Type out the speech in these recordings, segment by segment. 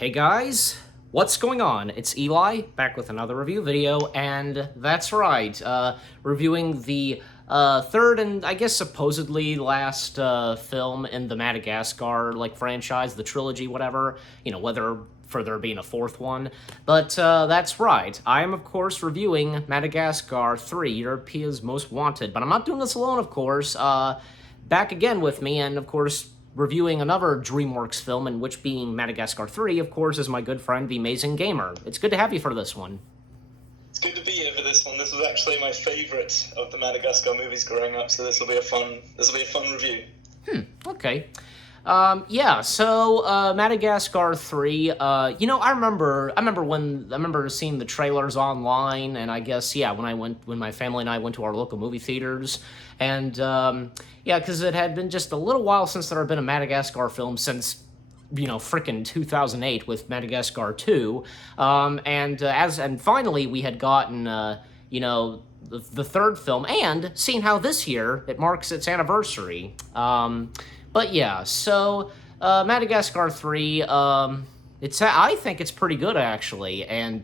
Hey guys, what's going on? It's Eli, back with another review video, and that's right, reviewing the third and I guess supposedly last film in the Madagascar franchise, the trilogy, whatever, whether for there being a fourth one. But that's right, I am of course reviewing Madagascar 3, Europea's Most Wanted, but I'm not doing this alone, of course. Back again with me, and of course reviewing another DreamWorks film, in which being Madagascar 3, of course, is my good friend, the Amazing Gamer. It's good to have you for this one. It's good to be here for this one. This was actually my favourite of the Madagascar movies growing up, so this will be a fun review. Okay. So Madagascar 3, I remember seeing the trailers online, and I guess, when my family and I went to our local movie theaters, and, because it had been just a little while since there had been a Madagascar film since, frickin' 2008 with Madagascar 2, and finally we had gotten, the third film, and seeing how this year it marks its anniversary. But yeah, so Madagascar 3, I think it's pretty good, actually, and,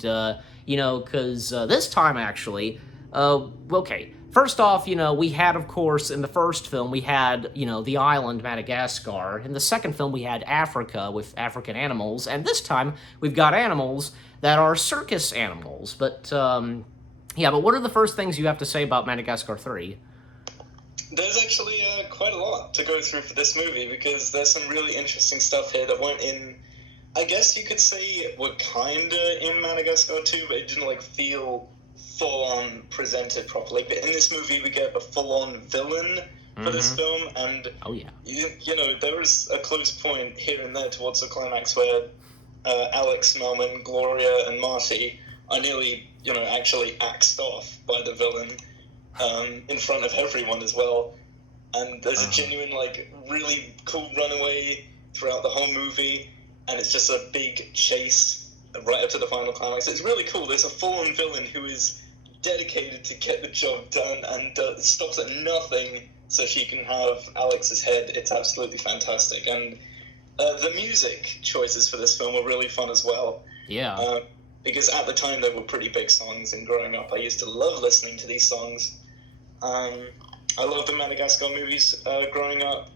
because this time, actually, okay, first off, we had, of course, in the first film, we had, the island Madagascar. In the second film, we had Africa with African animals, and this time, we've got animals that are circus animals, but what are the first things you have to say about Madagascar 3? There's actually quite a lot to go through for this movie, because there's some really interesting stuff here that weren't in, I guess you could say, were kinda in Madagascar 2, but it didn't, feel full-on presented properly. But in this movie, we get a full-on villain for this film, and there was a close point here and there towards the climax where Alex, Melman, Gloria, and Marty are nearly, actually axed off by the villain. In front of everyone as well, and there's a genuine, really cool runaway throughout the whole movie, and it's just a big chase right up to the final climax. It's really cool. There's a full-on villain who is dedicated to get the job done and stops at nothing so she can have Alex's head. It's absolutely fantastic, and the music choices for this film were really fun as well. Yeah. Because at the time they were pretty big songs, and growing up I used to love listening to these songs. I loved the Madagascar movies growing up.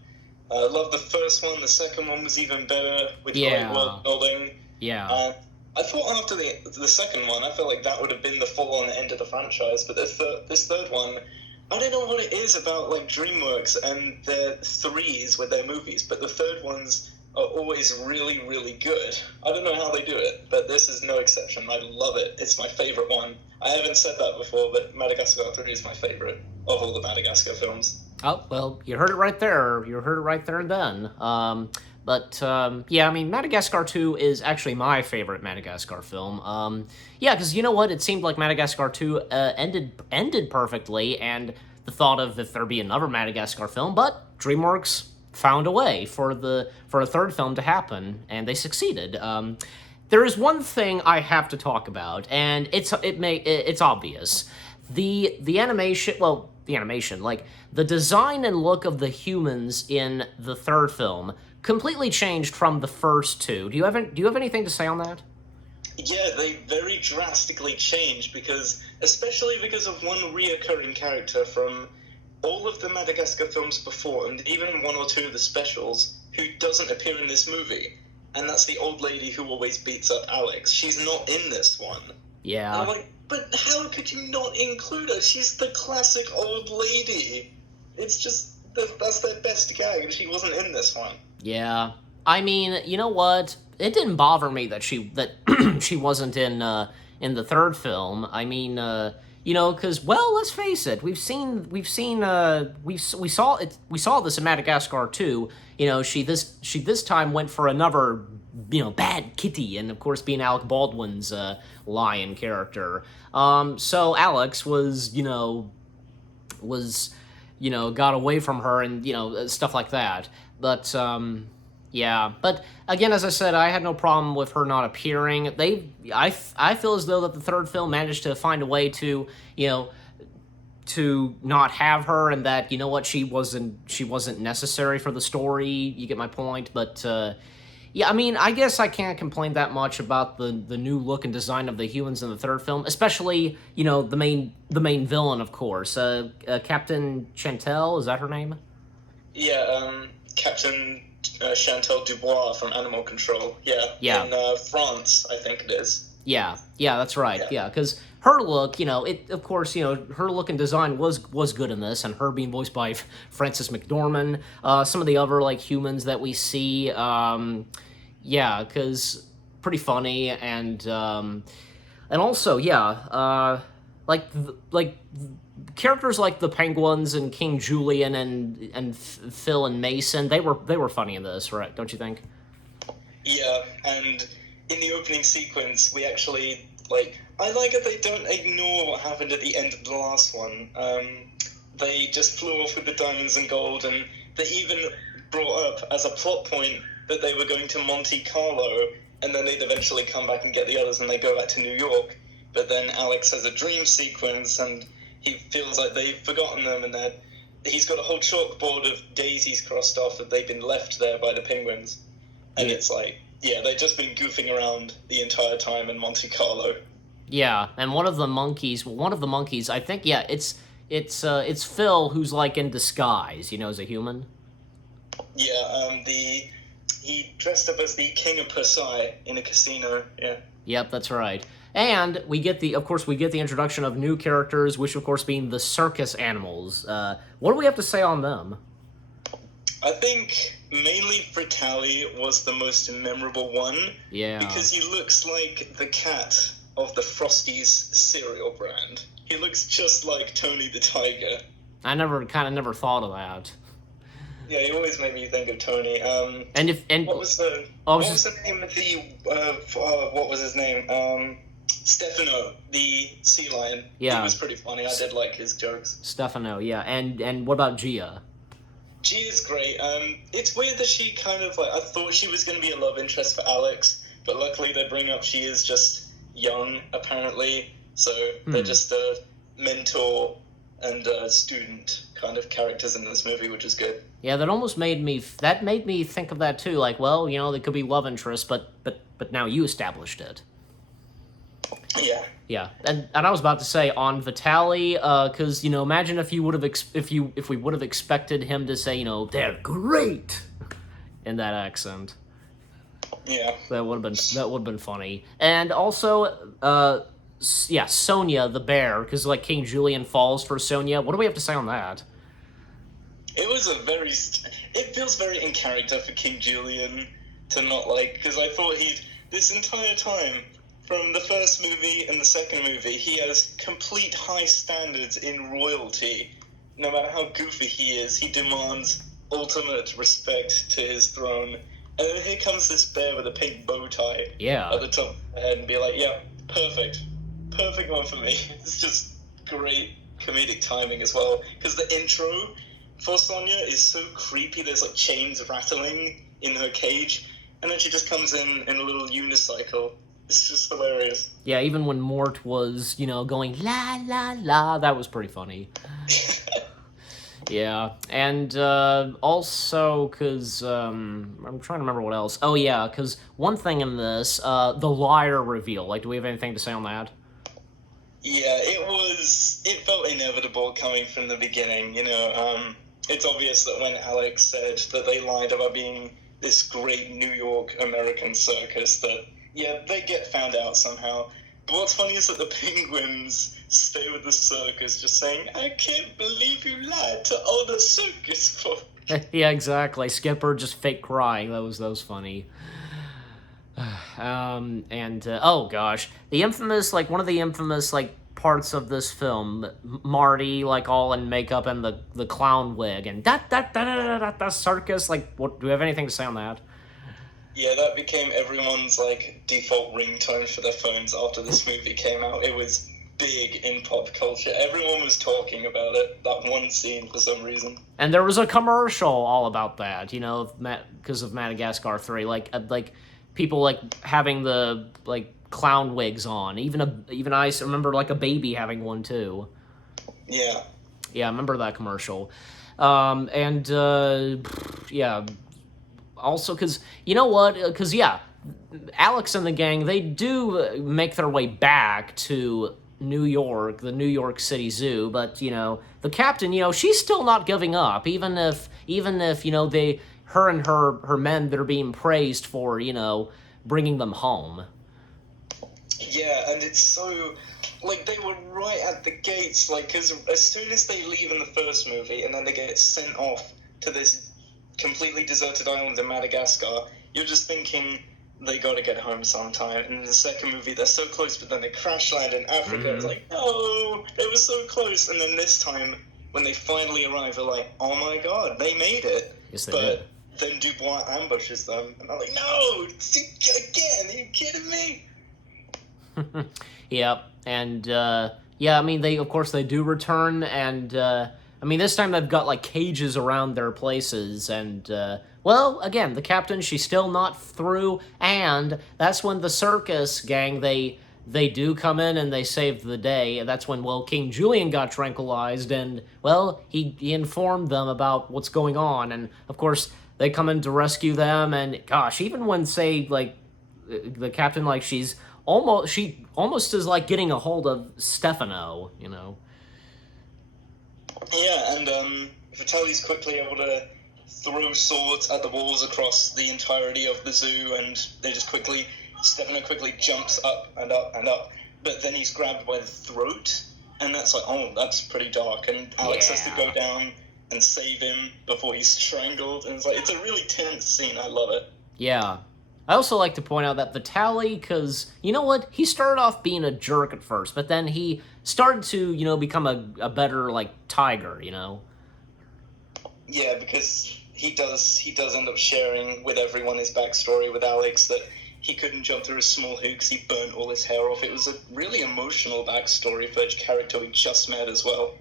I loved the first one. The second one was even better with great world building. Yeah. I thought after the second one, I felt like that would have been the full-on end of the franchise. But this third one, I don't know what it is about DreamWorks and their threes with their movies, but the third ones are always really, really good. I don't know how they do it, but this is no exception. I love it. It's my favorite one. I haven't said that before, but Madagascar 3 is my favorite of all the Madagascar films. Oh, well, you heard it right there. You heard it right there and then. Madagascar 2 is actually my favorite Madagascar film. Because you know what? It seemed like Madagascar 2 ended perfectly, and the thought of if there be another Madagascar film, but DreamWorks found a way for a third film to happen, and they succeeded. There is one thing I have to talk about, and it's obvious. The animation, the design and look of the humans in the third film completely changed from the first two. Do you have anything to say on that? Yeah, they very drastically changed, especially because of one reoccurring character from all of the Madagascar films before, and even one or two of the specials, who doesn't appear in this movie. And that's the old lady who always beats up Alex. She's not in this one. Yeah. And I'm like, but how could you not include her? She's the classic old lady. It's just, that's their best gag, and she wasn't in this one. Yeah. I mean, you know what? It didn't bother me that she wasn't in the third film. I mean, because, well, let's face it, we saw this in Madagascar 2. She this time went for another, bad kitty, and of course being Alec Baldwin's lion character. So Alex was got away from her and, stuff like that. But, but again, as I said, I had no problem with her not appearing. I feel as though that the third film managed to find a way to, to not have her, and that, she wasn't necessary for the story. You get my point, but Yeah, I mean, I guess I can't complain that much about the new look and design of the humans in the third film, especially the main villain, of course, Captain Chantel. Is that her name? Yeah, Captain Chantel Dubois from Animal Control. Yeah, Yeah, in France, I think it is. yeah, that's right. Yeah. Yeah, because her look, it of course, her look and design was good in this, and her being voiced by Frances McDormand. Some of the other like humans that we see, yeah, because pretty funny and also yeah, like characters like the Penguins and King Julian and Phil and Mason. They were funny in this, right? Don't you think? Yeah, and in the opening sequence, we actually, like, I like it they don't ignore what happened at the end of the last one. They just flew off with the diamonds and gold, and they even brought up as a plot point that they were going to Monte Carlo, and then they'd eventually come back and get the others, and they go back to New York. But then Alex has a dream sequence, and he feels like they've forgotten them, and that he's got a whole chalkboard of daisies crossed off that they've been left there by the penguins. And Yeah. it's like, yeah, they've just been goofing around the entire time in Monte Carlo. Yeah, and one of the monkeys, I think, yeah, it's Phil who's like in disguise, as a human. Yeah, he dressed up as the King of Versailles in a casino. Yeah. Yep, that's right. And of course, we get the introduction of new characters, which of course being the circus animals. What do we have to say on them? I think mainly Fratelli was the most memorable one. Yeah. Because he looks like the cat of the Frosties cereal brand. He looks just like Tony the Tiger. I never thought of that. Yeah, he always made me think of Tony. What was the name of what was his name? Stefano, the sea lion. Yeah. He was pretty funny. I did like his jokes. Stefano, yeah, and what about Gia? Gia's great. It's weird that she kind of I thought she was going to be a love interest for Alex, but luckily they bring up she is just young apparently, so they're just a mentor and student kind of characters in this movie, which is good. Yeah, that made me think of that too. Like, well, they could be love interests, but now you established it. Yeah. Yeah, and I was about to say on Vitali, because imagine if we would have expected him to say, they're great, in that accent. Yeah. That would have been funny. And also, Sonia the bear, because like King Julian falls for Sonia. What do we have to say on that? It was it feels very in character for King Julian to not because I thought this entire time, from the first movie and the second movie, he has complete high standards in royalty. No matter how goofy he is, he demands ultimate respect to his throne. And then here comes this bear with a pink bow tie at the top of the head and be like, yeah, perfect one for me. It's just great comedic timing as well. Because the intro for Sonya is so creepy. There's chains rattling in her cage. And then she just comes in a little unicycle. It's just hilarious. Yeah, even when Mort was, going la la la, that was pretty funny. Yeah, and also because I'm trying to remember what else. Oh yeah, because one thing in this, the liar reveal. Do we have anything to say on that? Yeah, it felt inevitable coming from the beginning. It's obvious that when Alex said that they lied about being this great New York American circus, that they get found out somehow. But what's funny is that the penguins stay with the circus just saying, I can't believe you lied to all the circus folk. Yeah, exactly. Skipper just fake crying. That was funny. Oh gosh, the infamous one of the infamous parts of this film, Marty all in makeup and the clown wig and that circus. What do we have anything to say on that? Yeah, that became everyone's default ringtone for their phones after this movie came out. It was big in pop culture. Everyone was talking about it, that one scene, for some reason. And there was a commercial all about that, because of Madagascar 3, people having the clown wigs on. Even I remember a baby having one too. Yeah. Yeah, I remember that commercial. Yeah. also, because, you know what, because, yeah, Alex and the gang, they do make their way back to New York, the New York City Zoo, but, the captain, she's still not giving up, even if, her and her men, they're being praised for, bringing them home. Yeah, and it's so, like, they were right at the gates, like, because as soon as they leave in the first movie, and then they get sent off to this completely deserted island in Madagascar, you're just thinking, they gotta get home sometime. And in the second movie, they're so close, but then they crash land in Africa. It's like, no, it was so close. And then this time, when they finally arrive, they're like, oh my god, they made it. Yes, they did. Then Dubois ambushes them, and I'm like, no, again, are you kidding me? Yep, and, I mean, they do return, and, this time they've got, like, cages around their places, and, well, again, the captain, she's still not through, and that's when the circus gang, they do come in and they save the day, and that's when, well, King Julian got tranquilized, and, well, he informed them about what's going on, and, of course, they come in to rescue them, and, gosh, even when, say, like, the captain, like, she almost is, like, getting a hold of Stefano, Yeah, and, Vitaly's quickly able to throw swords at the walls across the entirety of the zoo, and Stefano quickly jumps up and up and up, but then he's grabbed by the throat, and that's like, oh, that's pretty dark, and Alex has to go down and save him before he's strangled, and it's a really tense scene. I love it. Yeah. I also like to point out that Vitaly, because, you know what, he started off being a jerk at first, but then he started to, become a better, like, tiger, Yeah, because he does end up sharing with everyone his backstory with Alex, that he couldn't jump through a small hoop because he burnt all his hair off. It was a really emotional backstory for a character we just met as well.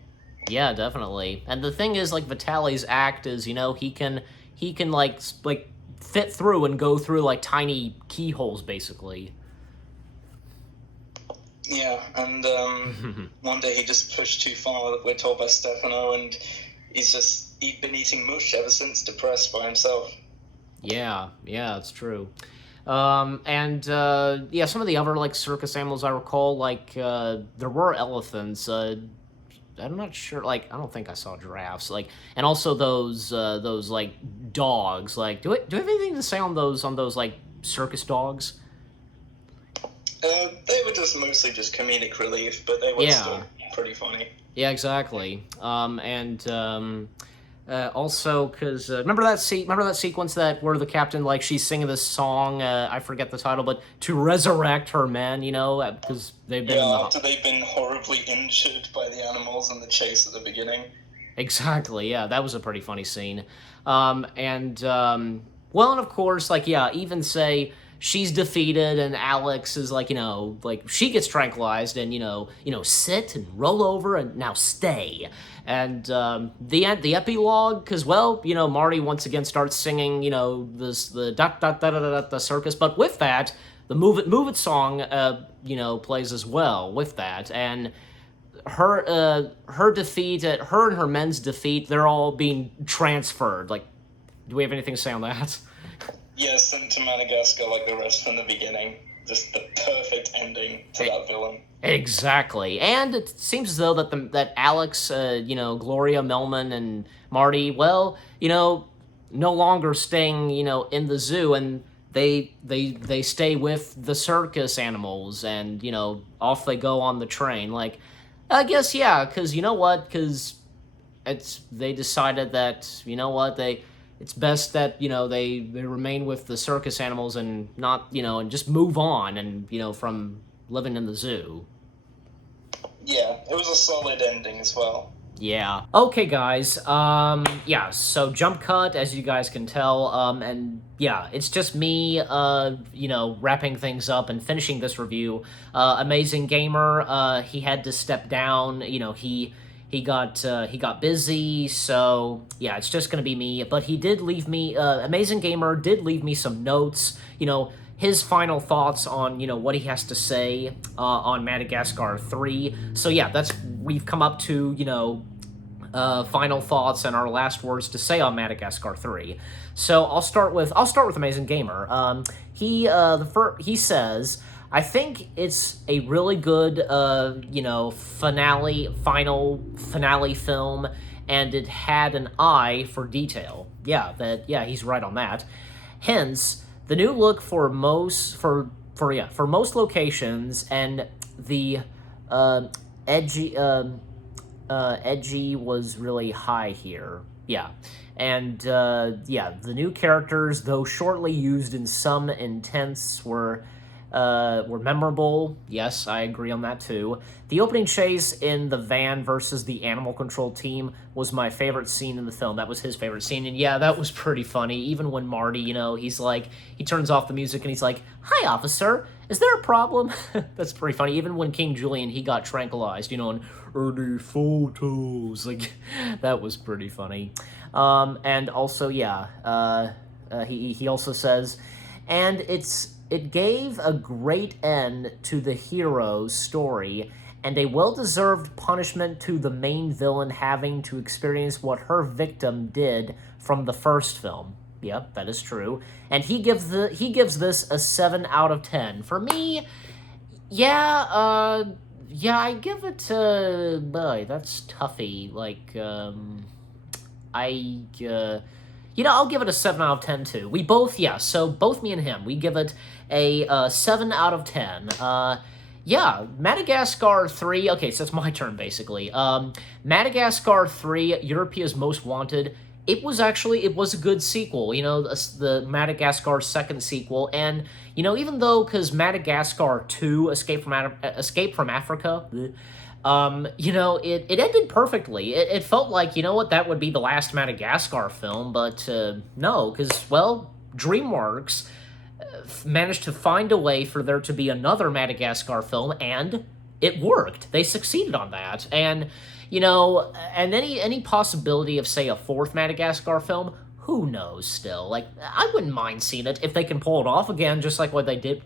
Yeah, definitely. And the thing is, like, Vitaly's act is, he can like fit through and go through, like, tiny keyholes, basically. Yeah, and one day he just pushed too far, we're told by Stefano, and he'd been eating mush ever since, depressed by himself. Yeah, it's true. Some of the other, like, circus animals I recall, like, there were elephants, I'm not sure, like, I don't think I saw giraffes, like, and also those, like, dogs, like, do we have anything to say on those, like, circus dogs? They were mostly just comedic relief, but they were still pretty funny. Yeah, exactly. Also, because remember that sequence where the captain, like, she's singing this song, I forget the title, but to resurrect her men, because they've been after they've been horribly injured by the animals in the chase at the beginning. Exactly, yeah, that was a pretty funny scene. And of course, like, yeah, even say she's defeated and Alex is like, like, she gets tranquilized and, sit and roll over and now stay. And the epilogue, because, well, Marty once again starts singing, the da-da-da-da-da-da circus, but with that, the Move It song, plays as well with that, and her defeat, her and her men's defeat, they're all being transferred. Like, do we have anything to say on that? Yeah, sent to Madagascar like the rest from the beginning. Just the perfect ending to that villain. Exactly. And it seems as though that Alex, Gloria, Melman, and Marty, well, no longer staying, in the zoo, and they stay with the circus animals, and, off they go on the train. Like, I guess, yeah, because, because they decided that, it's best that, they remain with the circus animals and not, and just move on and, from living in the zoo. Yeah, it was a solid ending as well. Yeah. Okay, guys. So jump cut, as you guys can tell. And yeah, it's just me, wrapping things up and finishing this review. Amazing Gamer, he had to step down. He got busy, so yeah, it's just gonna be me. But he did leave me, Amazing Gamer did leave me some notes, his final thoughts on, what he has to say on Madagascar 3. So yeah, we've come up to, final thoughts and our last words to say on Madagascar 3. So I'll start with Amazing Gamer. He says, I think it's a really good final finale film, and it had an eye for detail. Yeah, he's right on that. Hence, the new look for most locations, and the edgy was really high here. Yeah. And, the new characters, though shortly used in some intents, were memorable. Yes, I agree on that too. The opening chase in the van versus the animal control team was my favorite scene in the film. That was his favorite scene, and yeah, that was pretty funny. Even when Marty, he's like, he turns off the music and he's like, "Hi, officer, is there a problem?" That's pretty funny. Even when King Julian, he got tranquilized, and early photos, like, that was pretty funny. And also, he also says, and it gave a great end to the hero's story, and a well-deserved punishment to the main villain having to experience what her victim did from the first film. Yep, that is true. And he gives this a 7 out of 10. For me, I give it boy, that's toughy. Like, I'll give it a 7 out of 10 too. We both, so both me and him, we give it a 7 out of 10. Madagascar 3, okay, so it's my turn basically. Madagascar 3, Europea's Most Wanted, it was a good sequel, the Madagascar second sequel, and, even though, because Madagascar 2, Escape from Africa, it ended perfectly. It felt like, that would be the last Madagascar film, but no, because, well, DreamWorks managed to find a way for there to be another Madagascar film, and it worked. They succeeded on that. And, and any possibility of, say, a fourth Madagascar film, who knows still? Like, I wouldn't mind seeing it if they can pull it off again, just like what they did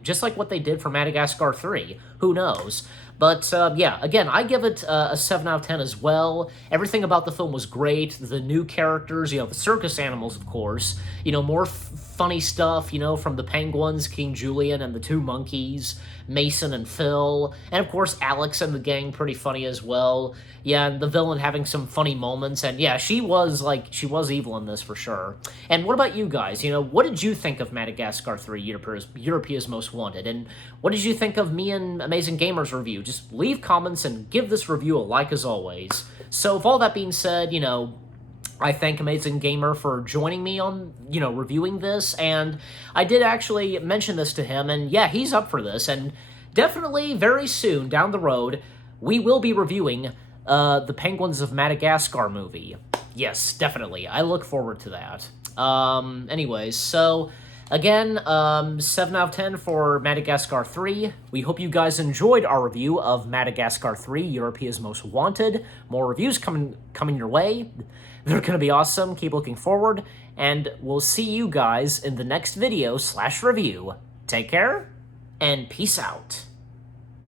for Madagascar 3. Who knows? But, again, I give it a 7 out of 10 as well. Everything about the film was great. The new characters, the circus animals, of course. More funny stuff, from the penguins, King Julian and the two monkeys, Mason and Phil. And, of course, Alex and the gang, pretty funny as well. Yeah, and the villain having some funny moments. And, yeah, she was evil in this for sure. And what about you guys? What did you think of Madagascar 3, Europea's Most Wanted? And what did you think of me and Amazing Gamer's review? Just leave comments and give this review a like as always. So with all that being said, I thank Amazing Gamer for joining me on, reviewing this, and I did actually mention this to him, and yeah, he's up for this, and definitely very soon down the road, we will be reviewing the Penguins of Madagascar movie. Yes, definitely. I look forward to that. Anyways, so again, 7 out of 10 for Madagascar 3. We hope you guys enjoyed our review of Madagascar 3, Europea's Most Wanted. More reviews coming your way. They're going to be awesome. Keep looking forward. And we'll see you guys in the next video / review. Take care, and peace out.